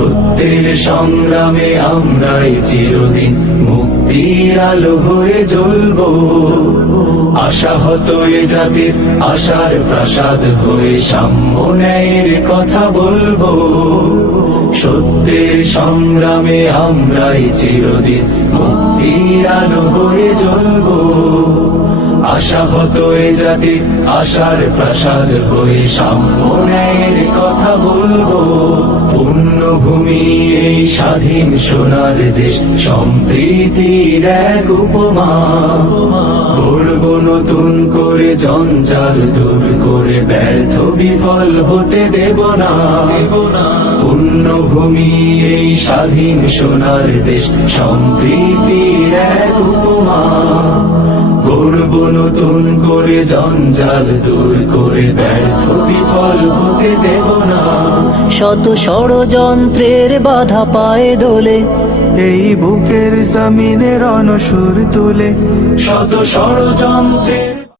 সত্যের সংগ্রামে আমরাই চিরদিন মুক্তির আলো হয়ে জ্বলবো। আশাহত এ জাতির আশার প্রাসাদ হয়ে সাম্য ন্যায়ের কথা বলবো। সত্যের সংগ্রামে আমরাই চিরদিন মুক্তির আলো হয়ে জ্বলবো। আশাহত এ জাতির আশার প্রাসাদ হয়ে সাম্য ন্যায়ের কথা বলবো। পুণ্যভূমি এই স্বাধীন সোনার দেশ সম্প্রীতির এক উপমা। গড়ব নতুন করে জঞ্জাল দূর করে ব্যর্থ বিফল হতে দেব না। পুণ্যভূমি এই স্বাধীন সোনার দেশ সম্প্রীতির এক উপমা। গড়ব নতুন করে জঞ্জাল দূর করে ব্যর্থ বিফল হতে দেব না। শত ষড়যন্ত্রের বাধা পায়ে দোলে এই বুকের জমিনের অনসুর তুলে শত ষড়যন্ত্রের